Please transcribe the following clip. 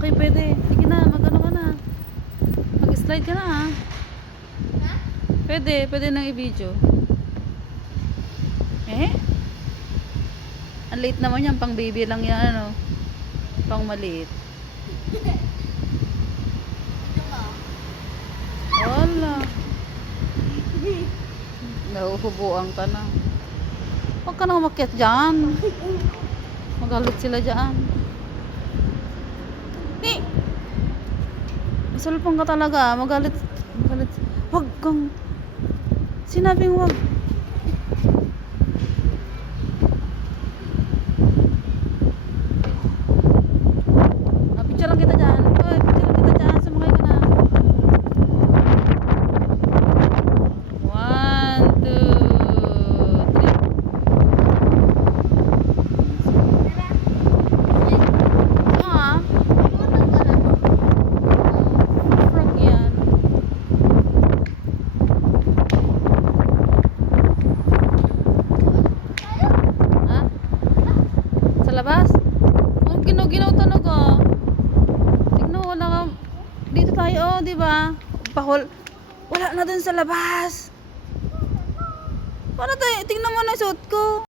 Okay, pwede. Sige na, mag-ano ka na. Mag-slide ka na ha. Pwede nang i-video. Ang late naman yan, pang baby lang yan, ano. Pang maliit. Wala. Nahuhubuan ka na. Huwag ka nang umakyat dyan. Magalit sila dyan. Masalpang ka talaga. Magalit. Huwag kang. Sinabing huwag. Picture lang kita dyan. Picture lang kita dyan. Sumakay ka na. 1, 2, 3. Frog yan. Ha? Sa labas? Oh, ginaw talaga. Tignan, wala ka. Dito tayo, di ba? Pahol. Wala na dun sa labas. Para tayo, tingnan mo na suot ko.